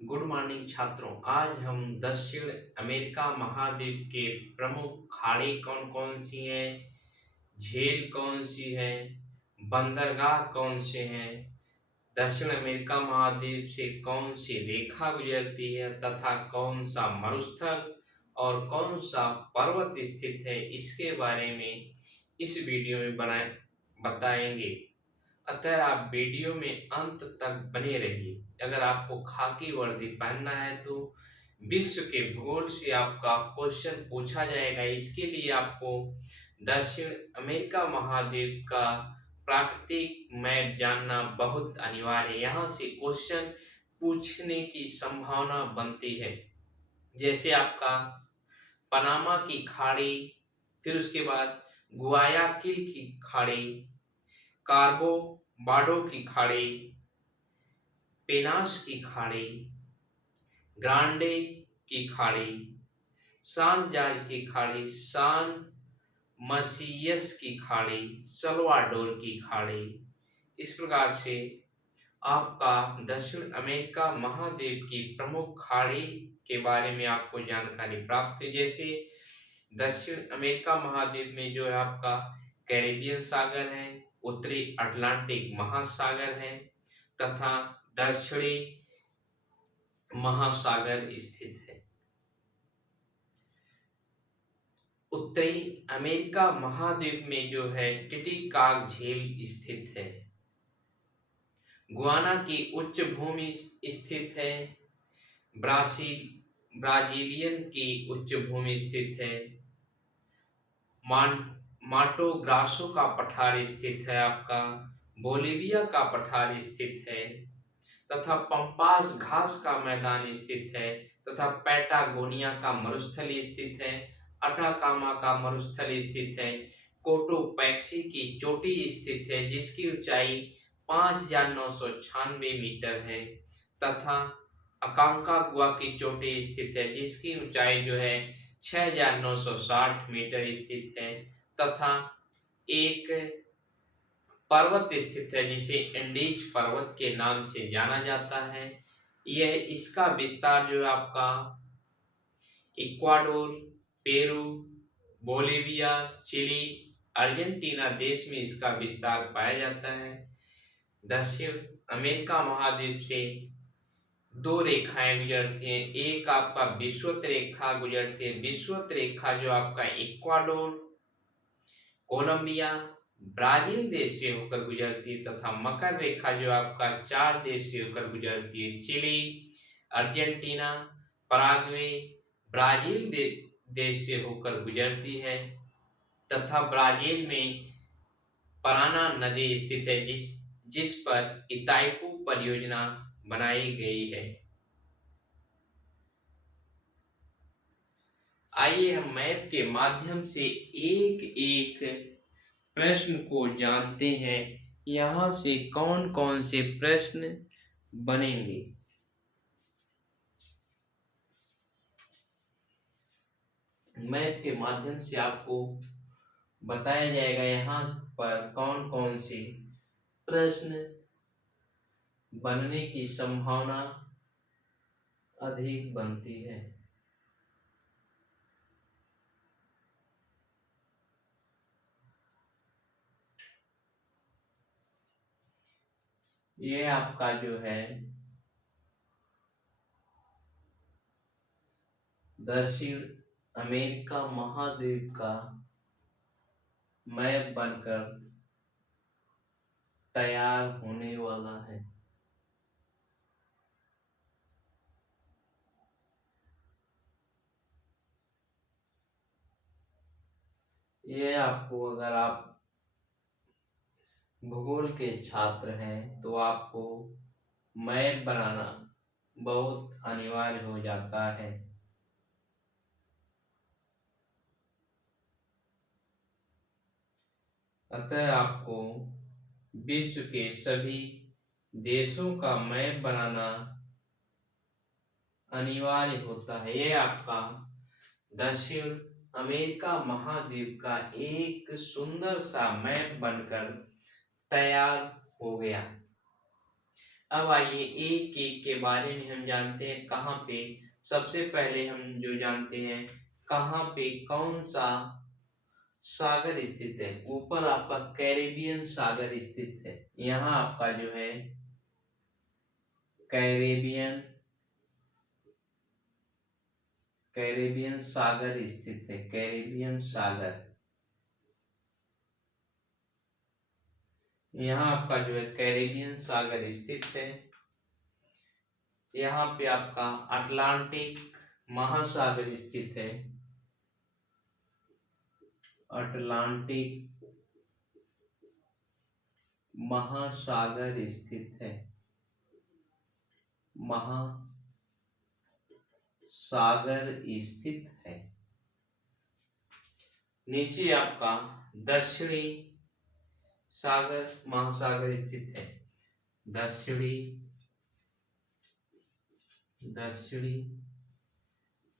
Good morning छात्रों। आज हम दक्षिण अमेरिका महाद्वीप के प्रमुख खाड़ी कौन कौन सी हैं, झील कौन सी है, बंदरगाह कौन से हैं, दक्षिण अमेरिका महाद्वीप से कौन सी रेखा गुजरती है तथा कौन सा मरुस्थल और कौन सा पर्वत स्थित है, इसके बारे में इस वीडियो में बनाए बताएंगे। अतः आप वीडियो में अंत तक बने रहिए। अगर आपको खाकी वर्दी पहनना है तो विश्व के भूगोल से आपका क्वेश्चन पूछा जाएगा। इसके लिए आपको दक्षिण अमेरिका महाद्वीप का प्राकृतिक मैप जानना बहुत अनिवार्य है। यहाँ से क्वेश्चन पूछने की संभावना बनती है, जैसे आपका पनामा की खाड़ी, फिर उसके बाद गुआयाकिल की खाड़ी, कार्बो बाडो की खाड़ी, पेनास की खाड़ी, ग्रांडे की खाड़ी, सान जार्ज की खाड़ी, सान मसीयस की खाड़ी, सल्वाडोर की खाड़ी। इस प्रकार से आपका दक्षिण अमेरिका महाद्वीप की प्रमुख खाड़ी के बारे में आपको जानकारी प्राप्त है। जैसे दक्षिण अमेरिका महाद्वीप में जो है आपका कैरेबियन सागर है, उत्तरी अटलांटिक महासागर है तथा दक्षिणी महासागर स्थित है। उत्तरी अमेरिका महाद्वीप में जो है टिटिकाक झील स्थित है। गुआना की उच्च भूमि स्थित है। ब्राजीलियन की उच्च भूमि स्थित है। माटो ग्रासो का पठार स्थित है। आपका बोलिविया का पठार स्थित है तथा पंपास घास का मैदान स्थित है तथा पैटागोनिया का मरुस्थल स्थित है। अटाकामा का मरुस्थल स्थित है। कोटोपैक्सी की चोटी स्थित है जिसकी ऊंचाई 5,996 मीटर है तथा अकांकागुआ की चोटी स्थित है जिसकी ऊंचाई जो है 6,960 मीटर स्थित है तथा एक पर्वत स्थित है जिसे एंडीज पर्वत के नाम से जाना जाता है। यह इसका विस्तार जो है आपका Ecuador, Peru, Bolivia, Chile, Argentina देश में इसका विस्तार पाया जाता है। दक्षिण अमेरिका महाद्वीप से दो रेखाएं गुजरती हैं। एक आपका विषुवत रेखा गुजरती है। विषुवत रेखा जो आपका इक्वाडोर, कोलंबिया, ब्राजील देश से होकर गुजरती है तथा मकर रेखा जो आपका 4 देश से होकर गुजरती है। चिली, अर्जेंटीना, पराग्वे, ब्राजील देश से होकर गुजरती है तथा ब्राजील में पराना नदी स्थित है जिस पर इताइपू परियोजना बनाई गई है। आइए हम मैप के माध्यम से एक एक प्रश्न को जानते हैं। यहाँ से कौन कौन से प्रश्न बनेंगे। मैप के माध्यम से आपको बताया जाएगा यहाँ पर कौन कौन से प्रश्न बनने की संभावना अधिक बनती है। ये आपका जो है दक्षिण अमेरिका महाद्वीप का मैप बनकर तैयार होने वाला है। ये आपको, अगर आप भूगोल के छात्र हैं तो आपको मैप बनाना बहुत अनिवार्य हो जाता है। अतः आपको विश्व के सभी देशों का मैप बनाना अनिवार्य होता है। यह आपका दक्षिण अमेरिका महाद्वीप का एक सुंदर सा मैप बनकर तैयार हो गया। अब आइए एक एक के बारे में हम जानते हैं कहाँ पे। सबसे पहले हम जो जानते हैं कहाँ पे कौन सा सागर स्थित है। ऊपर आपका कैरेबियन सागर स्थित है। यहाँ आपका जो है कैरेबियन कैरेबियन सागर स्थित है। कैरेबियन सागर यहाँ आपका जो है कैरेबियन सागर स्थित है। यहाँ पे आपका अटलांटिक महासागर स्थित है। अटलांटिक महासागर स्थित है। महासागर स्थित है। नीचे आपका दक्षिणी सागर महासागर स्थित है। दक्षिणी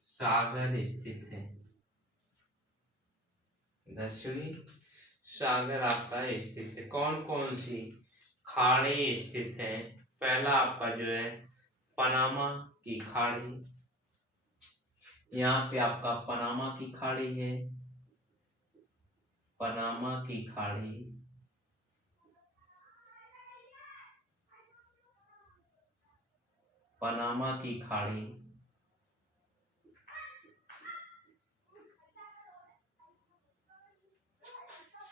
सागर स्थित है। दक्षिणी सागर आपका स्थित है। कौन कौन सी खाड़ी स्थित है। पहला आपका जो है पनामा की खाड़ी। यहाँ पे आपका पनामा की खाड़ी है। पनामा की खाड़ी। पनामा की खाड़ी।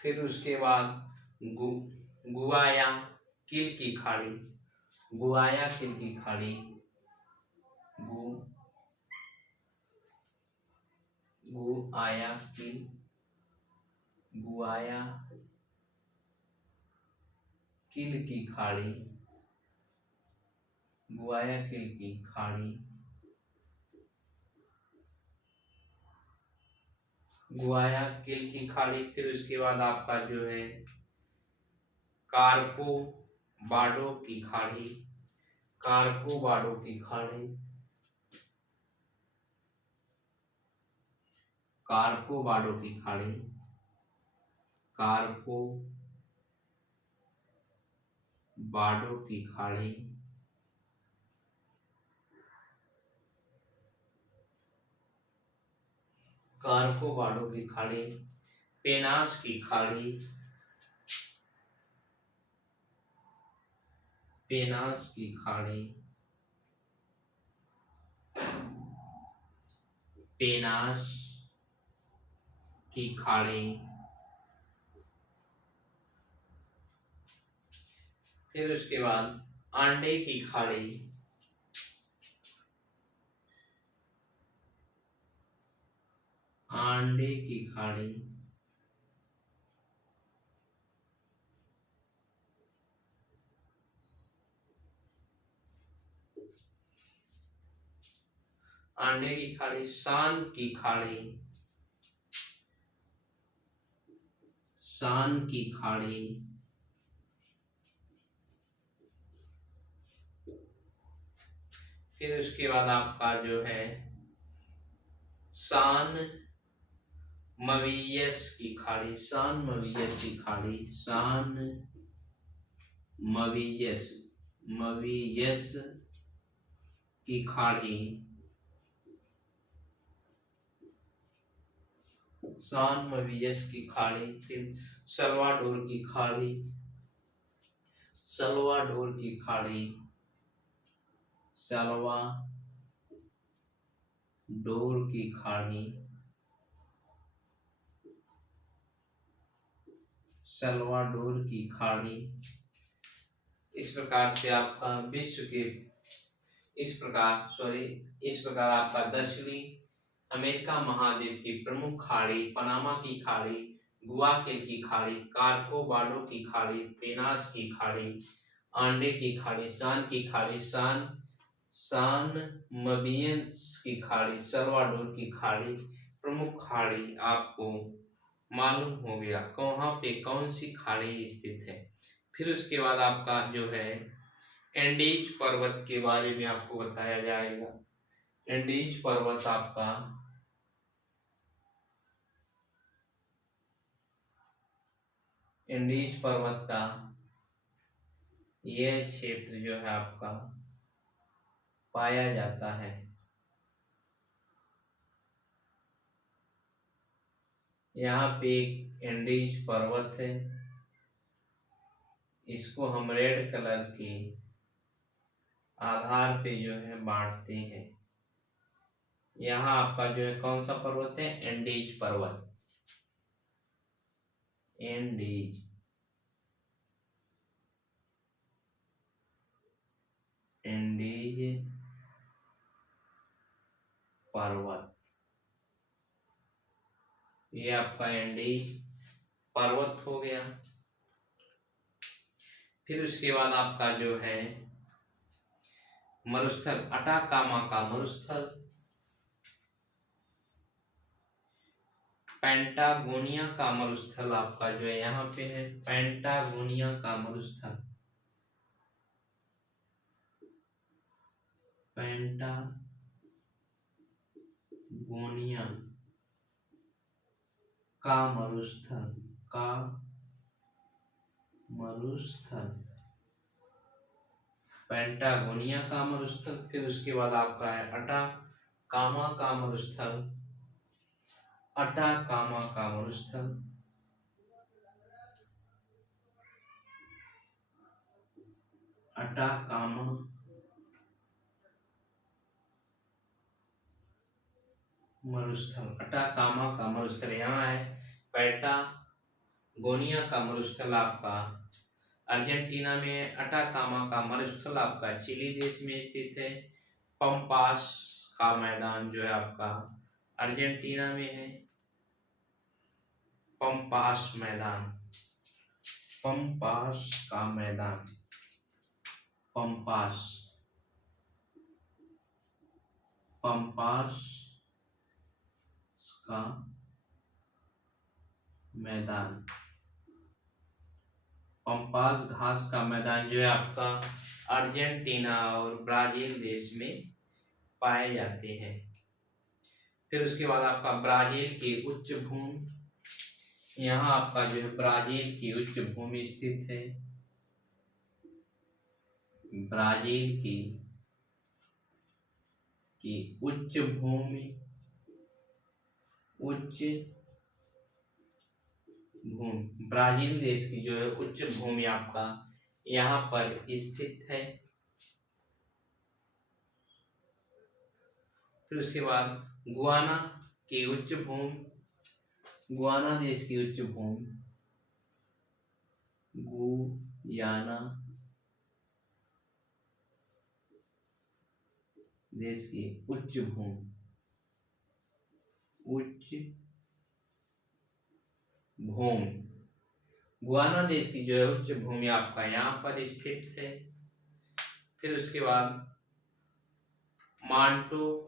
फिर उसके बाद गुआया किल की खाड़ी। गुआया किल की खाड़ी। गुआया किल गुआया किल की खाड़ी। गुआया किल की खाड़ी। गुआया किल की खाड़ी। फिर उसके बाद आपका जो है कारपो बाडो की खाड़ी। कारपो बाडो की खाड़ी। कारपो बाडो की खाड़ी। कारपो बाडो की खाड़ी। कारको बाडो की खाड़ी। पेनास की खाड़ी। पेनास की खाड़ी। पेनास की खाड़ी। फिर उसके बाद अंडे की खाड़ी। अंडे की खाड़ी। अंडे की खाड़ी। शान की खाड़ी। शान की खाड़ी। फिर उसके बाद आपका जो है सान मवियस की खाड़ी। सान मवियस की खाड़ी। सान मवियस मवियस की खाड़ी। सान मवियस की खाड़ी। फिर सल्वाडोर की खाड़ी। सल्वाडोर की खाड़ी। सल्वाडोर की खाड़ी। सल्वाडोर की खाड़ी। इस प्रकार से आपका विश्व के इस प्रकार आपका दक्षिणी अमेरिका महाद्वीप की प्रमुख खाड़ी पनामा की खाड़ी, गुआकेल की खाड़ी, कार्कोबाडो की खाड़ी, पेनास की खाड़ी, आंडे की खाड़ी, सान की खाड़ी, सान मबियंस की खाड़ी, सल्वाडोर की खाड़ी प्रमुख खाड़ी आपको मालूम हो गया कहाँ पे कौन सी खाड़ी स्थित है। फिर उसके बाद आपका जो है एंडीज पर्वत के बारे में आपको बताया जाएगा। एंडीज पर्वत आपका एंडीज पर्वत का यह क्षेत्र जो है आपका पाया जाता है। यहाँ पे एक एंडीज पर्वत है, इसको हम रेड कलर के आधार पे जो है बांटते हैं। यहाँ आपका जो है कौन सा पर्वत है, एंडीज पर्वत, एंडीज एंडीज पर्वत, ये आपका एंडीज पर्वत हो गया। फिर उसके बाद आपका जो है मरुस्थल, अटाकामा का मरुस्थल, पेंटागोनिया का मरुस्थल आपका जो है यहाँ पे है, पेंटागोनिया का मरुस्थल, पेंटागोनिया का मरुस्थल, का मरुस्थल, पेंटागोनिया का मरुस्थल। फिर उसके बाद आपका है अटाकामा का मरुस्थल, अटाकामा का मरुस्थल, अटाकामा मरुस्थल, अटाकामा का मरुस्थल यहाँ है। पैटागोनिया का मरुस्थल आपका अर्जेंटीना में है। अटाकामा का मरुस्थल आपका चिली देश में स्थित है। पंपास का मैदान जो है आपका अर्जेंटीना में है। पंपास मैदान, पंपास का मैदान, पंपास, पंपास का मैदान, पंपास घास का मैदान जो है आपका अर्जेंटीना और ब्राजील देश में पाए जाते हैं। फिर उसके बाद आपका ब्राजील की उच्च भूमि, यहाँ आपका जो है ब्राजील की उच्च भूमि स्थित है। ब्राजील की उच्च भूमि, उच्च भूमि, ब्राजील देश की जो है उच्च भूमि आपका यहाँ पर स्थित है। फिर उसके बाद गुआना की उच्च भूमि, गुआना देश की उच्च भूमि, गुयाना देश की उच्च भूमि, उच्च भूमि, गुआना देश की जो है उच्च भूमि आपका यहाँ पर स्थित है। फिर उसके बाद माटो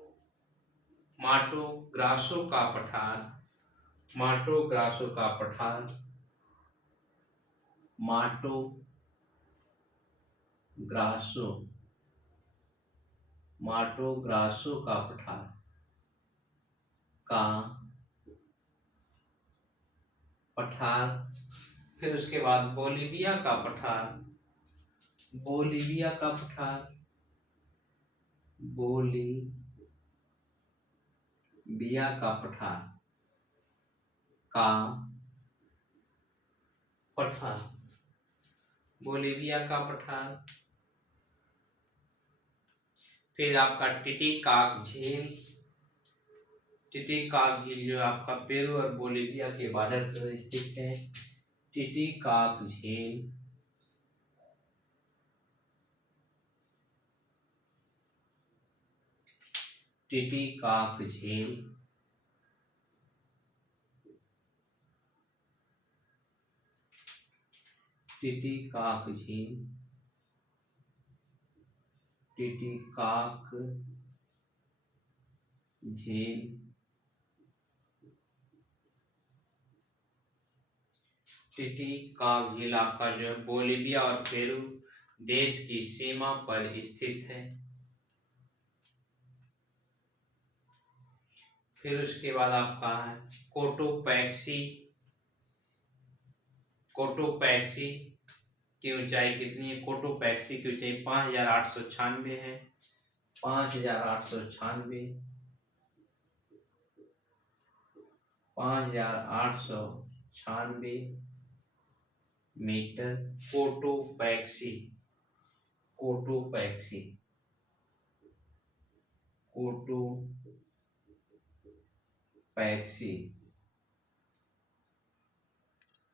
ग्रासो का पठार, माटो ग्रासो का पठार, माटो ग्रासो, माटो ग्रासो का पठार का पठार। फिर उसके बाद बोलीविया का पठार, बोलीविया का पठार, बोलीविया का पठार का पठार, बोलीविया का पठार। फिर आपका टिटिकाक झील, टिटिकाक झील जो आपका पेरू और बोलीविया के बॉर्डर पर स्थित है। टिटिकाक झील, टिटिकाक झील, टिटिकाक झील, टिटिकाक झील, टिटिकाक झील आपका जो है बोलीविया और पेरू देश की सीमा पर स्थित है। फिर उसके बाद आपका है कोटोपैक्सी, कोटोपैक्सी, की ऊंचाई कितनी है? कोटोपैक्सी की ऊंचाई 5,896 है। 5,896, 5,896 मीटर। कोटोपैक्सी, कोटोपैक्सी, कोटोपैक्सी,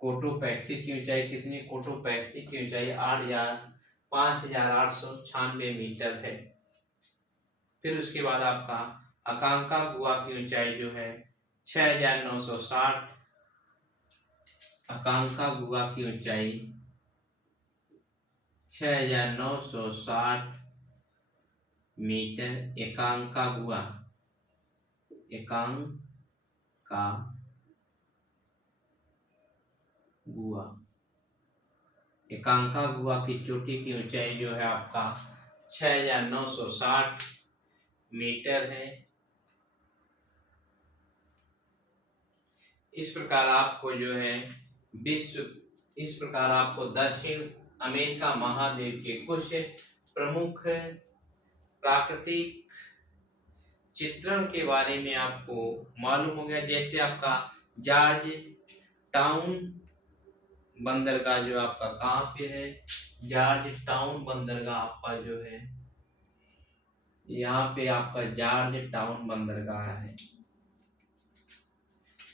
कोटोपैक्सी की ऊंचाई कितनी? कोटोपैक्सी की ऊंचाई 5,896 मीटर है। फिर उसके बाद आपका अकांकागुआ की ऊंचाई जो है 6,960। अकांकागुआ की ऊंचाई 6,960 मीटर। एकांकागुआ, एकांकागुआ, एकांकागुआ की चोटी की ऊंचाई जो है आपका 6,960 मीटर है। इस प्रकार आपको जो है इस प्रकार आपको दक्षिण अमेरिका महाद्वीप के कुछ प्रमुख प्राकृतिक चित्रण के बारे में आपको मालूम हो गया। जैसे आपका जॉर्ज टाउन बंदरगाह जो आपका कहाँ पे है? जॉर्ज टाउन बंदरगाह आपका जो है यहाँ पे आपका जॉर्ज टाउन बंदरगाह है।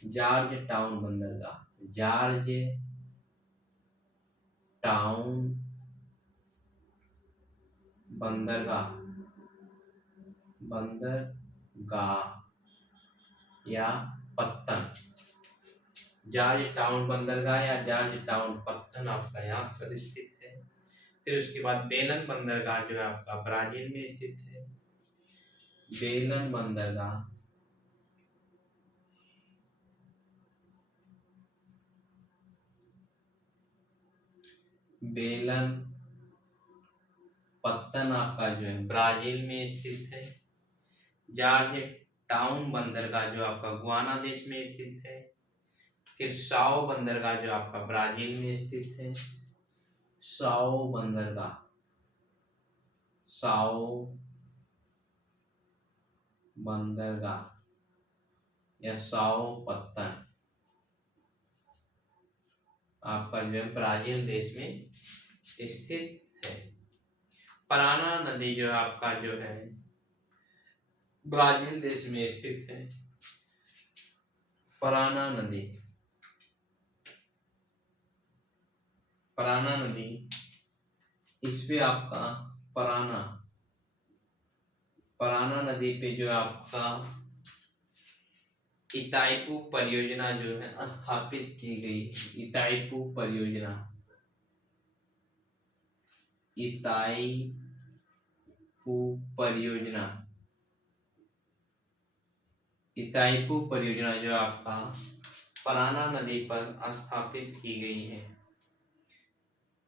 जॉर्ज टाउन बंदरगाह, जॉर्ज टाउन बंदरगाह, बंदरगाह या पत्तन, जॉर्ज टाउन बंदरगाह या जॉर्ज टाउन पत्तन आपका यहाँ पर स्थित है। फिर उसके बाद बेलन बंदरगाह जो है आपका ब्राजील में स्थित है। बेलन बंदरगाह, बेलन पत्तन आपका जो है ब्राजील में स्थित है। जॉर्ज टाउन बंदरगाह जो आपका गुआना देश में स्थित है। फिर साओ बंदरगाह जो आपका ब्राजील में स्थित है। साओ बंदरगाह, साओ बंदरगाह या साओ पत्तन आपका जो है ब्राजील देश में स्थित है। पराना नदी जो आपका जो है ब्राजील देश में स्थित है। पराना नदी, पराना नदी, इस पे आपका पराना, पराना नदी पे जो आपका इताइपू परियोजना जो है स्थापित की गई। इताइपू परियोजना, इताइपू परियोजना, इताइपू परियोजना जो आपका पराना नदी पर स्थापित की गई है।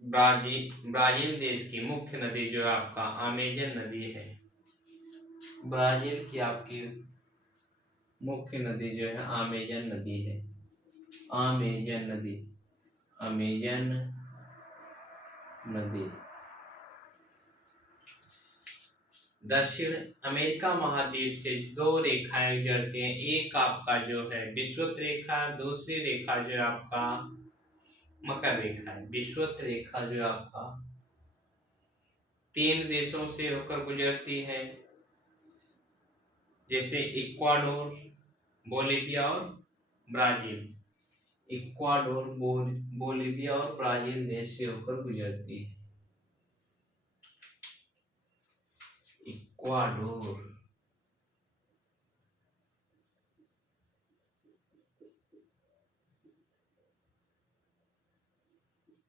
ब्राजील देश की मुख्य नदी जो है आपका अमेजन नदी है। ब्राजील की आपकी मुख्य नदी जो है अमेजन नदी है। अमेजन नदी, अमेजन नदी। दक्षिण अमेरिका महाद्वीप से दो रेखाएं गुजरती हैं। एक आपका जो है विषुवत रेखा, दूसरी रेखा जो है आपका मकर रेखा है। विषुवत रेखा जो है आपका 3 देशों से होकर गुजरती है, जैसे इक्वाडोर, बोलिविया और ब्राजील। इक्वाडोर, बोलिविया और ब्राजील देश से होकर गुजरती है। इक्वाडोर,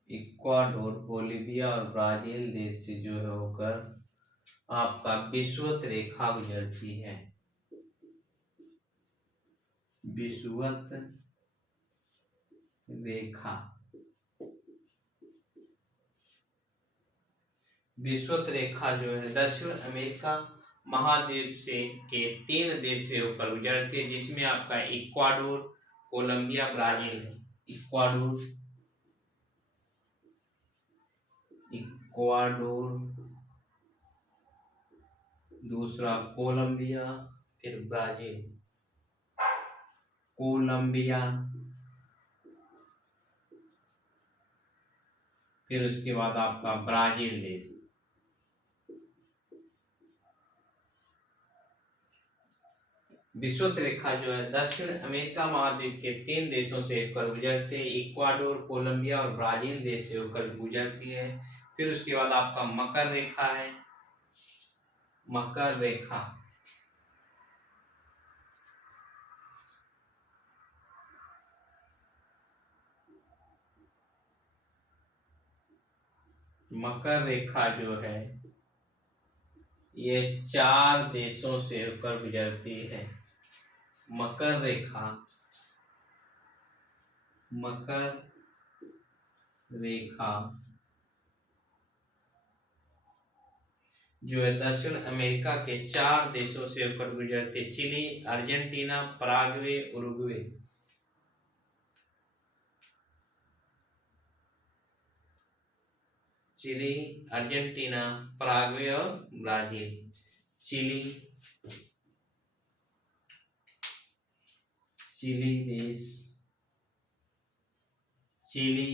इक्वाडोर, बोलिविया और ब्राजील देश से जो है होकर आपका विषुवत रेखा गुजरती है। विषुवत रेखा, विषुवत रेखा जो है दक्षिण अमेरिका महाद्वीप से के 3 देश से होकर गुजरती है, जिसमें आपका इक्वाडोर, कोलंबिया, ब्राजील है। इक्वाडोर, इक्वाडोर, दूसरा कोलंबिया, फिर ब्राजील। कोलंबिया, फिर उसके बाद आपका ब्राजील देश। विषुवत रेखा जो है दक्षिण अमेरिका महाद्वीप के 3 देशों से होकर गुजरती है, इक्वाडोर, कोलंबिया और ब्राजील देश से होकर गुजरती है। फिर उसके बाद आपका मकर रेखा है, मकर रेखा। मकर रेखा जो है ये 4 देशों से होकर गुजरती है। मकर रेखा, मकर रेखा जो है दक्षिण अमेरिका के 4 देशों से होकर गुजरती है, Chile, Argentina, Paraguay, Uruguay. Chile, Argentina, Paraguay और ब्राजील। चिली, चिली देश, चिली।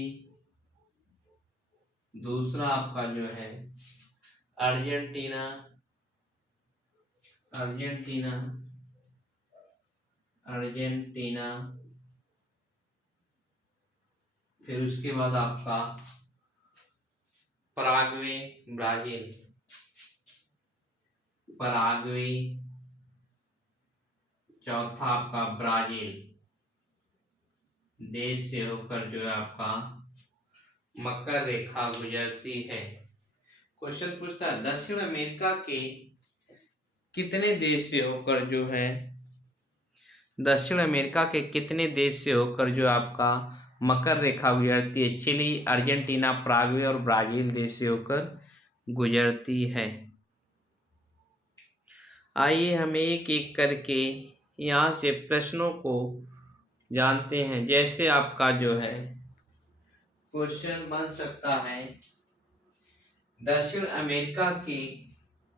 दूसरा आपका जो है अर्जेंटीना, अर्जेंटीना, अर्जेंटीना। फिर उसके बाद आपका पराग्वे, ब्राजील, पराग्वे। चौथा आपका ब्राजील देश से होकर जो है आपका मकर रेखा गुजरती है। क्वेश्चन पूछता है दक्षिण अमेरिका के कितने देश से होकर जो है, दक्षिण अमेरिका के कितने देश से होकर जो आपका मकर रेखा गुजरती है? चिली, अर्जेंटीना, पराग्वे और ब्राजील देश से होकर गुजरती है। आइए हम एक एक करके यहाँ से प्रश्नों को जानते हैं। जैसे आपका जो है क्वेश्चन बन सकता है दक्षिण अमेरिका के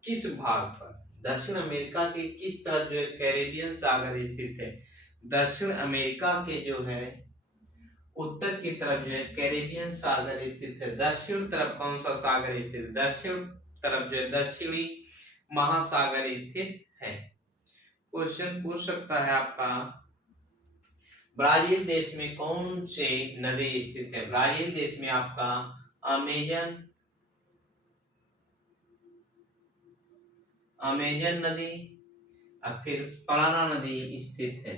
किस भाग पर, दक्षिण अमेरिका के किस तरफ जो है कैरेबियन सागर स्थित है? दक्षिण अमेरिका के जो है उत्तर की तरफ जो है कैरेबियन सागर स्थित है। दक्षिण तरफ कौन सा सागर स्थित है? दक्षिण तरफ जो है दक्षिणी महासागर स्थित है। क्वेश्चन पूछ सकता है आपका ब्राजील देश में कौन से नदी स्थित है? ब्राजील देश में आपका अमेजन, अमेजन नदी और फिर पराना नदी स्थित है।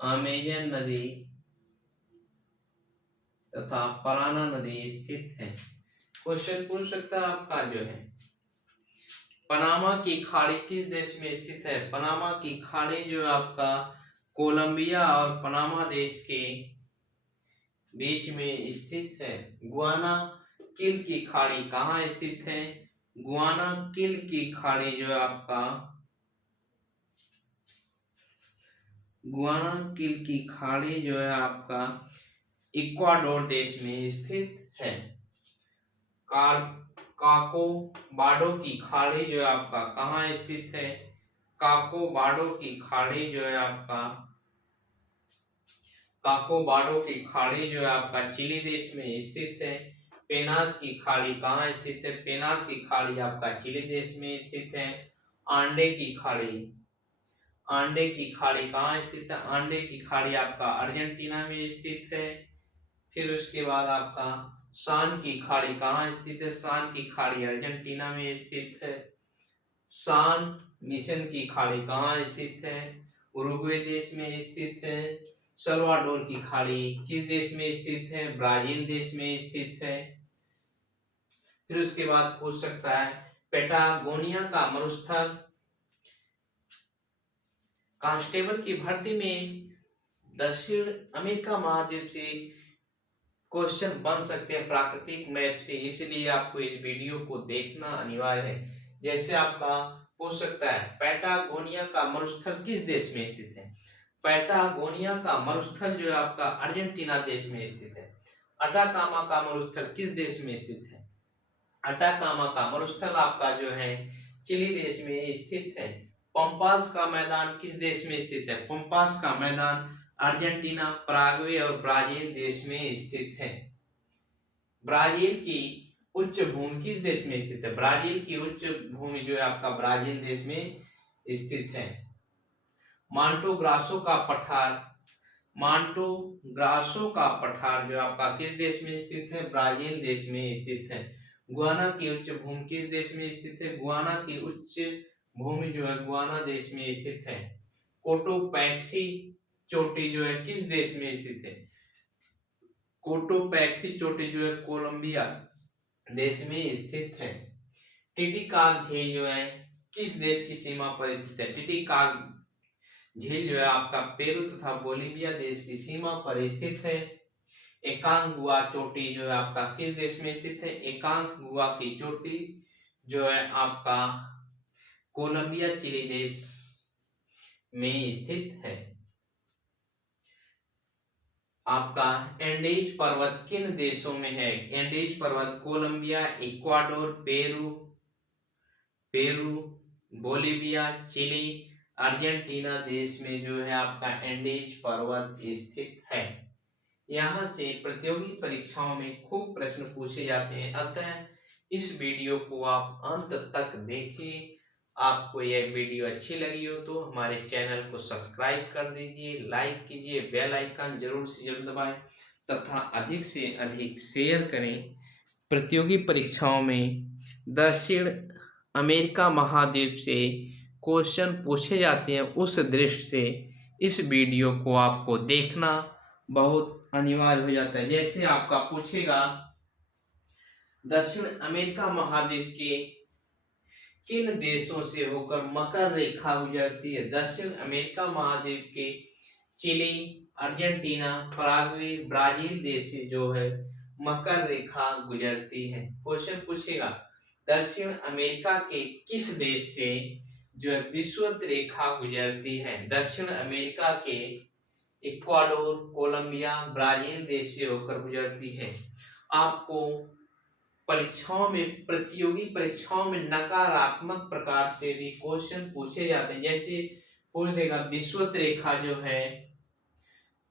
अमेजन नदी तथा पराना नदी स्थित है। क्वेश्चन पूछ सकता है आपका जो है पनामा की खाड़ी किस देश में स्थित है? पनामा की खाड़ी जो आपका कोलंबिया और पनामा देश के बीच में स्थित है। गुआना किल की खाड़ी कहाँ स्थित है? गुआना किल की खाड़ी जो है आपका गुआना किल की खाड़ी जो है आपका इक्वाडोर देश में स्थित है। काको बाडो की खाड़ी जो है आपका कहाँ स्थित है? काको बाडो की खाड़ी जो है आपका काको बाडो की खाड़ी जो है आपका चिली देश में स्थित है। पेनास की खाड़ी कहाँ स्थित है? पेनास की खाड़ी आपका चिली देश में स्थित है। आंडे की खाड़ी, आंडे की खाड़ी कहाँ स्थित है? आंडे की खाड़ी आपका अर्जेंटीना में स्थित है। फिर उसके बाद आपका सान की खाड़ी कहाँ स्थित है? सान की खाड़ी अर्जेंटीना में स्थित है। सान मिशन की खाड़ी कहाँ स्थित है? उरुग्वे देश में स्थित है। सल्वाडोर की खाड़ी किस देश में स्थित है? ब्राजील देश में स्थित है। फिर उसके बाद पूछ सकता है पेटागोनिया का मरुस्थल कांस्टेबल की भर्ती में दक्षिण अमेरिका महाद्वीप से क्वेश्चन बन सकते हैं प्राकृतिक मैप से, इसलिए आपको इस वीडियो को देखना अनिवार्य है। जैसे आपका पूछ सकता है पैटागोनिया का मरुस्थल किस देश में स्थित है? पैटागोनिया का मरुस्थल जो है आपका अर्जेंटीना देश में स्थित है। अटाकामा का मरुस्थल किस देश में स्थित है? अटाकामा का मरुस्थल आपका जो है चिली देश में स्थित है। पंपास का मैदान किस देश में स्थित है? पंपास का मैदान अर्जेंटीना, पराग्वे और ब्राजील देश में स्थित है। ब्राजील की उच्च भूमि किस देश में स्थित है? ब्राजील की उच्च भूमि जो है आपका ब्राजील देश में स्थित है। मांटो ग्रासो का पठार, मांटो ग्रासो का पठार जो आपका किस देश में स्थित है? ब्राजील देश में स्थित है। गुआना की उच्च भूमि किस देश में स्थित है? गुआना की उच्च भूमि जो है गुआना देश में स्थित है। कोटोपैक्सी चोटी जो है किस देश में स्थित है? कोटोपैक्सी चोटी जो है कोलंबिया देश में स्थित है। टिटिकाक झील जो है किस देश की सीमा पर स्थित है? टिटिकाक झील जो है आपका पेरू तथा बोलिविया देश की सीमा पर स्थित है। एकांगुआ चोटी जो है आपका किस देश में स्थित है? एकांगुआ की चोटी जो है आपका कोलंबिया चिली देश में स्थित है। आपका एंडीज पर्वत किन देशों में है? एंडीज पर्वत Colombia, Ecuador, Peru, Bolivia, Chile, Argentina देश में जो है आपका एंडीज पर्वत स्थित है। यहाँ से प्रतियोगी परीक्षाओं में खूब प्रश्न पूछे जाते हैं, अतः इस वीडियो को आप अंत तक देखिए। आपको यह वीडियो अच्छी लगी हो तो हमारे चैनल को सब्सक्राइब कर दीजिए, लाइक कीजिए, बेल आइकन जरूर से जरूर दबाएं तथा अधिक से अधिक शेयर करें। प्रतियोगी परीक्षाओं में दक्षिण अमेरिका महाद्वीप से क्वेश्चन पूछे जाते हैं, उस दृष्टि से इस वीडियो को आपको देखना बहुत अनिवार्य हो जाता है। जैसे आपका पूछेगा दक्षिण अमेरिका महाद्वीप के किन देशों से होकर मकर रेखा गुजरती है? दक्षिण अमेरिका महाद्वीप के चिली, अर्जेंटीना, पराग्वे, ब्राजील देश से जो है मकर रेखा गुजरती है। क्वेश्चन पूछेगा दक्षिण अमेरिका के किस देश से जो है विषुवत रेखा गुजरती है? दक्षिण अमेरिका के इक्वाडोर, कोलंबिया, ब्राजील देश से होकर गुजरती है। आपको परीक्षाओं में, प्रतियोगी परीक्षाओं में नकारात्मक प्रकार से भी क्वेश्चन पूछे जाते हैं। जैसे पूछ देगा विषुवत रेखा जो है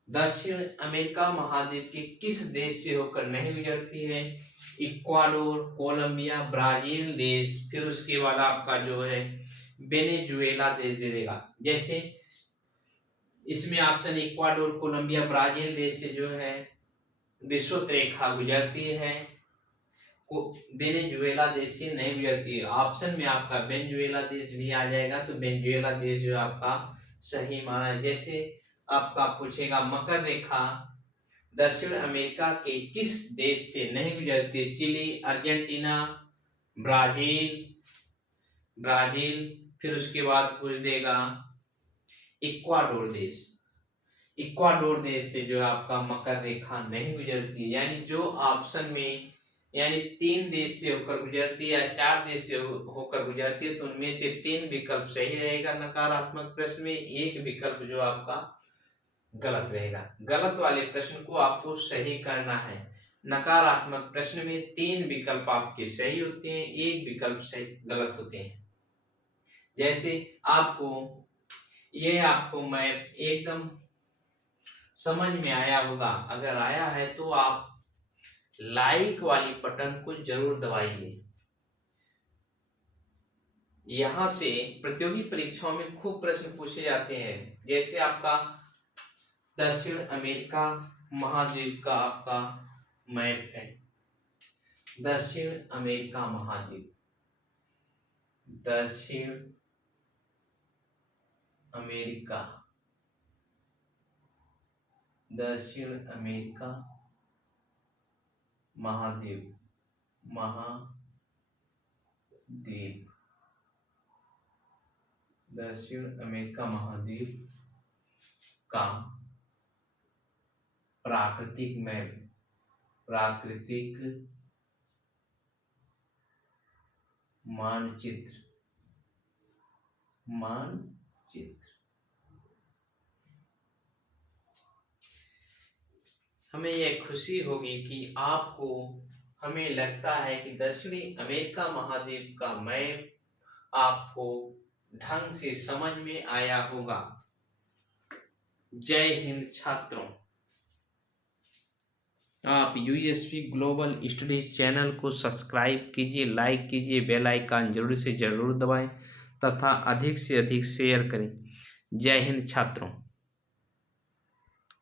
दक्षिण अमेरिका महाद्वीप के किस देश से होकर नहीं गुजरती है? इक्वाडोर, कोलंबिया, ब्राजील देश, फिर उसके बाद आपका जो है वेनेजुएला देश दे देगा। जैसे इसमें ऑप्शन इक्वाडोर, कोलंबिया, ब्राजील देश से जो है विषुवत रेखा गुजरती है, वेनेजुएला देश से नहीं गुजरती है। ऑप्शन में आपका वेनेजुएला देश भी आ जाएगा, तो वेनेजुएला देश जो आपका सही माना है। जैसे आपका पूछेगा मकर रेखा दक्षिण अमेरिका के किस देश से नहीं गुजरती? चिली, अर्जेंटीना, ब्राजील, फिर उसके बाद पूछ देगा इक्वाडोर देश। इक्वाडोर देश से जो आपका मकर रेखा नहीं गुजरती, यानी जो ऑप्शन में यानी 3 देश से होकर गुजरती है या 4 देश से होकर गुजरती है, तो उनमें से 3 विकल्प सही रहेगा नकारात्मक प्रश्न में, एक विकल्प जो आपका गलत रहेगा। गलत वाले प्रश्न को आपको सही करना है। नकारात्मक प्रश्न में 3 विकल्प आपके सही होते हैं, एक विकल्प सही गलत होते हैं। जैसे आपको मैं एकदम समझ में आया होगा, अगर आया है तो आप लाइक वाली बटन को जरूर दबाइए। यहां से प्रतियोगी परीक्षाओं में खूब प्रश्न पूछे जाते हैं। जैसे आपका दक्षिण अमेरिका महाद्वीप का आपका मैप है, दक्षिण अमेरिका महाद्वीप, दक्षिण अमेरिका, दक्षिण अमेरिका महाद्वीप, दक्षिण अमेरिका महाद्वीप का प्राकृतिक मैप, प्राकृतिक मानचित्र, हमें यह खुशी होगी कि आपको हमें लगता है कि दक्षिणी अमेरिका महाद्वीप का मैप आपको ढंग से समझ में आया होगा। जय हिंद छात्रों। आप यूएसपी ग्लोबल स्टडीज चैनल को सब्सक्राइब कीजिए, लाइक कीजिए, बेल आइकन जरूर से जरूर दबाएं तथा अधिक से अधिक शेयर करें। जय हिंद छात्रों।